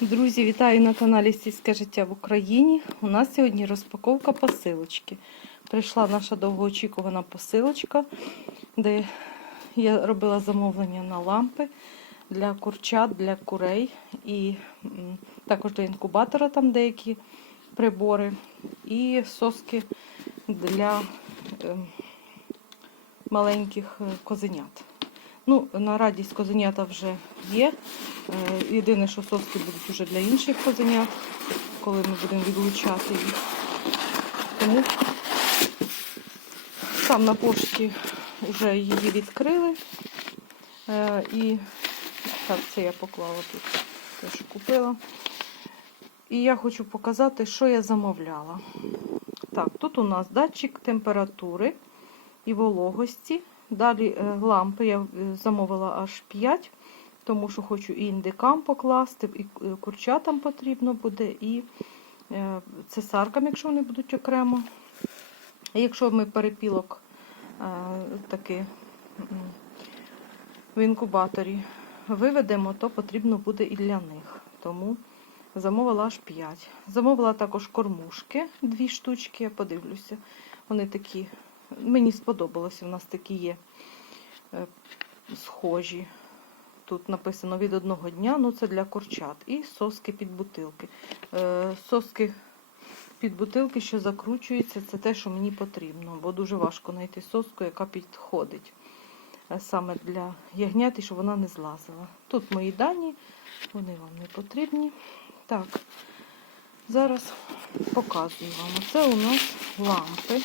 Друзі, вітаю на каналі Сільське життя в Україні. У нас сьогодні розпаковка посилочки. Прийшла наша довгоочікувана посилочка, де я робила замовлення на лампи для курчат, для курей і також для інкубатора там деякі прибори і соски для ем, маленьких е, козенят. Ну, на радість козенята вже є. Е, Єдине, що соски будуть вже для інших козенят, коли ми будемо відлучати їх. Тому там на пошті вже її відкрили. Е, І так, це я поклала тут, те, що купила. І я хочу показати, що я замовляла. Так, тут у нас датчик температури і вологості. Далі е, лампи я е, замовила аж 5, тому що хочу і індикам покласти, і е, курчатам потрібно буде, і цесаркам, якщо вони будуть окремо. Якщо ми перепілок таки в інкубаторі виведемо, то потрібно буде і для них. Тому замовила аж 5. Замовила також кормушки, дві штучки, я подивлюся. Вони такі Мені сподобалося, у нас такі є е, схожі. Тут написано від одного дня, ну це для курчат. І соски під бутилки. Е, Соски під бутилки, що закручуються, це те, що мені потрібно, бо дуже важко знайти соску, яка підходить е, саме для ягнят, і щоб вона не злазила. Тут мої дані, вони вам не потрібні. Так, зараз показую вам. Це у нас лампи.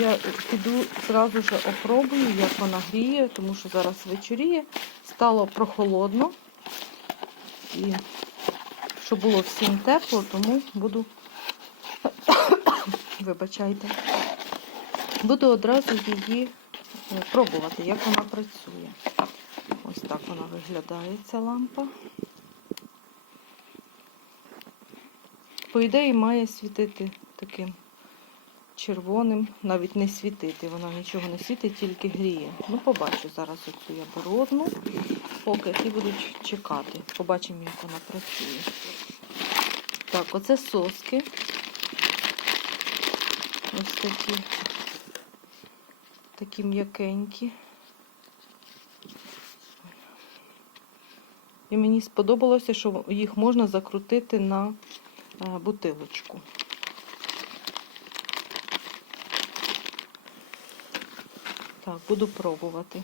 Я піду зразу ж опробую, як вона гріє, тому що зараз вечоріє, стало прохолодно. І щоб було всім тепло, тому буду, вибачайте, буду одразу її е, пробувати, як вона працює. Ось так вона виглядає, ця лампа. По ідеї, має світити таким червоним, навіть не світити, вона нічого не світить, тільки гріє. Ну, побачу зараз оцю я беру одну, поки ті будуть чекати. Побачимо, як вона працює. Так, оце соски. Ось такі, такі м'якенькі. І мені сподобалося, що їх можна закрутити на е, бутилочку. Так, буду пробувати.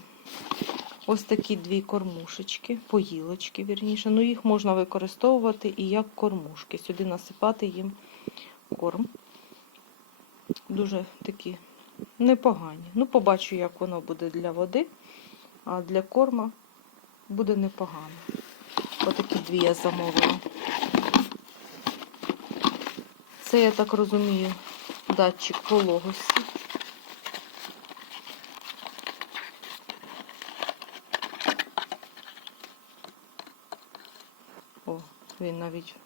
Ось такі дві кормушечки, поїлочки, вірніше. Ну, їх можна використовувати і як кормушки. Сюди насипати їм корм. Дуже такі непогані. Ну, побачу, як воно буде для води, а для корма буде непогано. Отакі дві я замовила. Це, я так розумію, датчик вологості. О, він навіть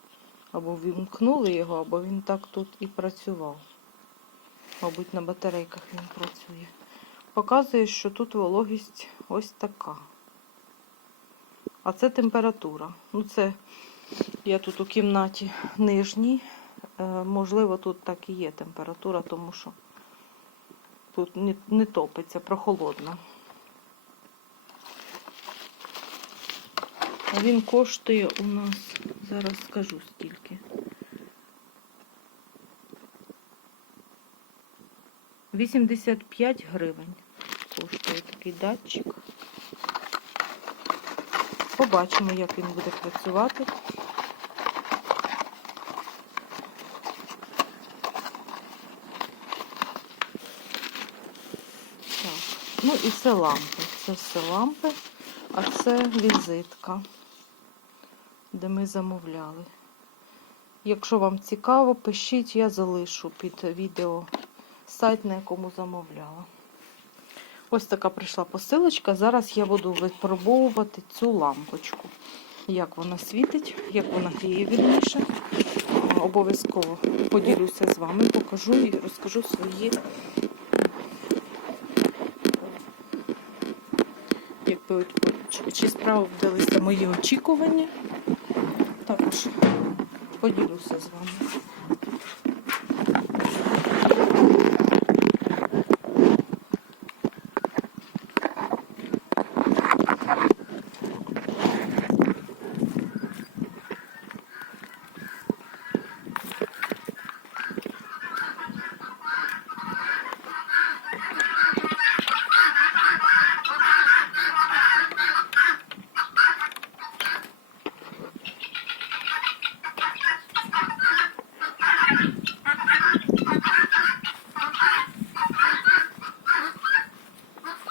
або вімкнули його, або він так тут і працював. Мабуть, на батарейках він працює. Показує, що тут вологість ось така. А це температура. Ну, це я тут у кімнаті нижній. Е, можливо, тут так і є температура, тому що тут не, топиться, прохолодно. Він коштує у нас, зараз скажу скільки. Вісімдесят п'ять гривень коштує такий датчик. Побачимо, як він буде працювати. Так, ну і це лампи. Це все лампи, а це візитка де ми замовляли. Якщо вам цікаво, пишіть, я залишу під відео сайт, на якому замовляла. Ось така прийшла посилочка. Зараз я буду випробовувати цю лампочку. Як вона світить, як вона гріє вірніше. Обов'язково поділюся з вами, покажу і розкажу свої якби чи, чи справдилися мої очікування. Поділюся з вами.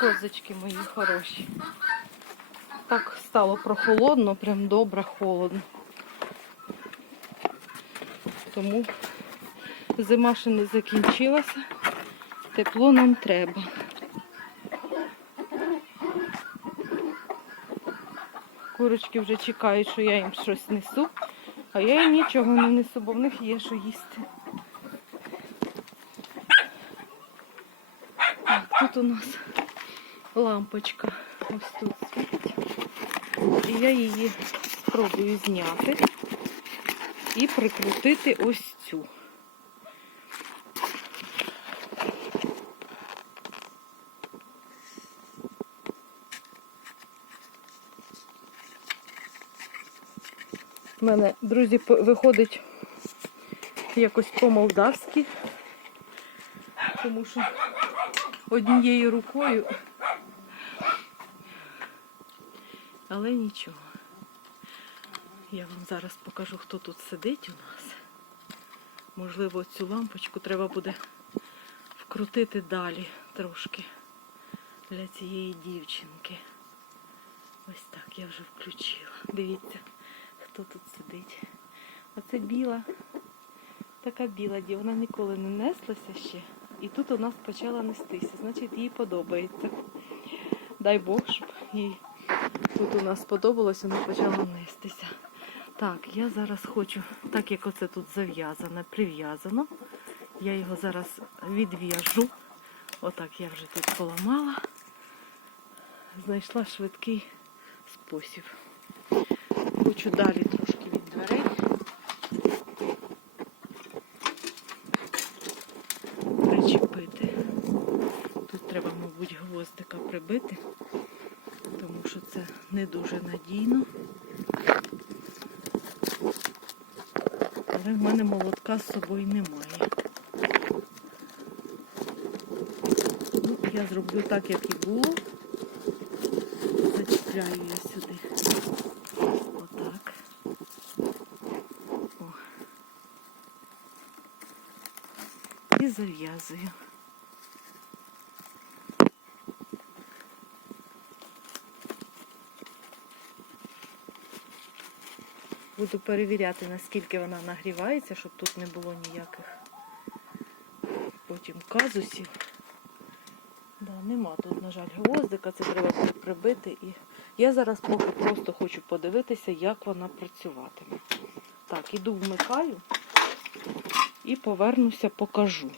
Козочки мої хороші. Так стало прохолодно, прям добре холодно. Тому зима ще не закінчилася. Тепло нам треба. Курочки вже чекають, що я їм щось несу, а я їм нічого не несу, бо в них є що їсти. Тут у нас лампочка ось тут світить. І я її спробую зняти і прикрутити ось цю. У мене, друзі, виходить якось по-молдавськи, тому що однією рукою Але нічого. Я вам зараз покажу, хто тут сидить у нас. Можливо, цю лампочку треба буде вкрутити далі трошки для цієї дівчинки. Ось так я вже включила. Дивіться, хто тут сидить. Оце біла, така біла дівчина, вона ніколи не неслася ще. І тут у нас почала нестися. Значить, їй подобається. Дай Бог, щоб їй Тут у нас сподобалось, воно почало нестися. Так, я зараз хочу, так як оце тут зав'язане, прив'язано, я його зараз відв'яжу. Отак я вже тут поламала. Знайшла швидкий спосіб. Хочу далі трошки від дверей. Причепити. Тут треба, мабуть, гвоздика прибити тому що це не дуже надійно. Але в мене молотка з собою немає. Ну, я зроблю так, як і було. Зачіпляю я сюди. Отак. О. І зав'язую. Буду перевіряти, наскільки вона нагрівається, щоб тут не було ніяких потім казусів. Да, нема тут, на жаль, гвоздика, це треба прибити. І я зараз поки просто хочу подивитися, як вона працюватиме. Так, іду вмикаю і повернуся, покажу.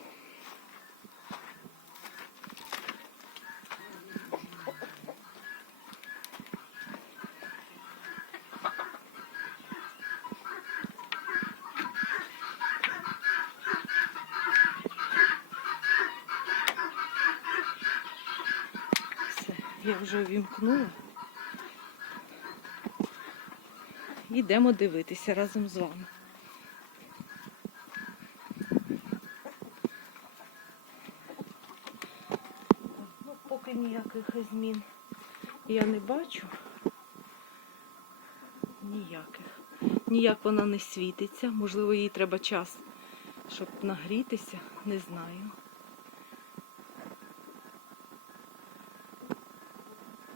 Все, я вже вімкнула. Йдемо дивитися разом з вами. Ну, поки ніяких змін я не бачу. Ніяких. Ніяк вона не світиться. Можливо, їй треба час, щоб нагрітися, не знаю.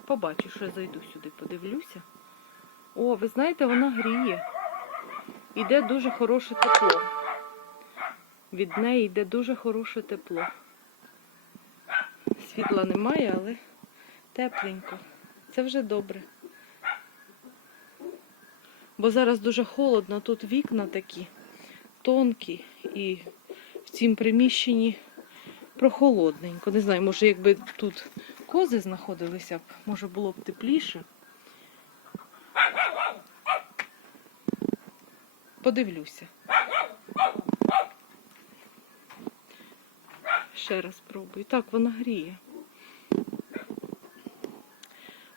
Побачу, що я зайду сюди, подивлюся. О, ви знаєте, вона гріє. Іде дуже хороше тепло. Від неї йде дуже хороше тепло. Світла немає, але тепленько. Це вже добре. Бо зараз дуже холодно, тут вікна такі тонкі і в цім приміщенні прохолодненько. Не знаю, може, якби тут кози знаходилися б, може було б тепліше. Подивлюся. Ще раз пробую. Так, вона гріє.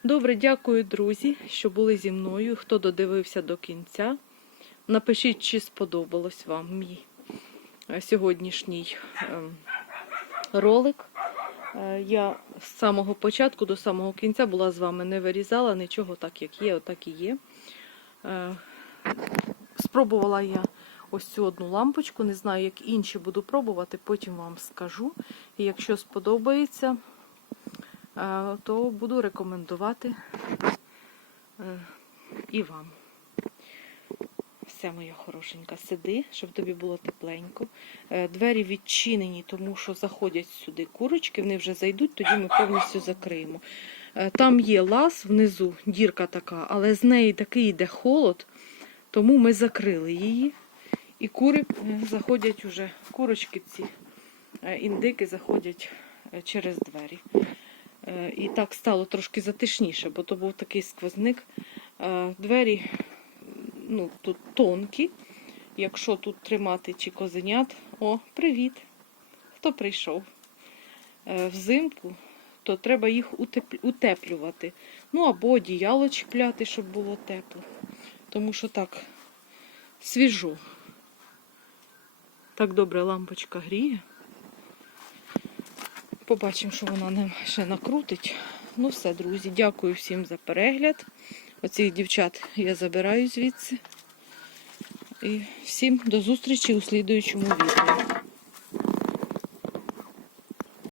Добре, дякую, друзі, що були зі мною. Хто додивився до кінця. Напишіть, чи сподобалось вам мій е, сьогоднішній ем, ролик. Е, Я з самого початку до самого кінця була з вами, не вирізала нічого так, як є, отак і є. Е, Спробувала я ось цю одну лампочку, не знаю, як інші буду пробувати, потім вам скажу. І якщо сподобається, е, то буду рекомендувати і вам. Все, моя хорошенька, сиди, щоб тобі було тепленько. Е, Двері відчинені, тому що заходять сюди курочки, вони вже зайдуть, тоді ми повністю закриємо. Е, Там є лаз внизу, дірка така, але з неї такий йде холод, тому ми закрили її. І кури е, заходять уже, курочки ці, індики заходять через двері. І так стало трошки затишніше, бо то був такий сквозник. Двері ну, тут тонкі. Якщо тут тримати чи козенят, о, привіт! Хто прийшов? Е, Взимку, то треба їх утеплювати. Ну або одіяло чіпляти, щоб було тепло. Тому що так свіжо. Так добре лампочка гріє. Побачимо, що вона нам ще накрутить. Ну все, друзі, дякую всім за перегляд. Оцих дівчат я забираю звідси. І всім до зустрічі у слідуючому відео.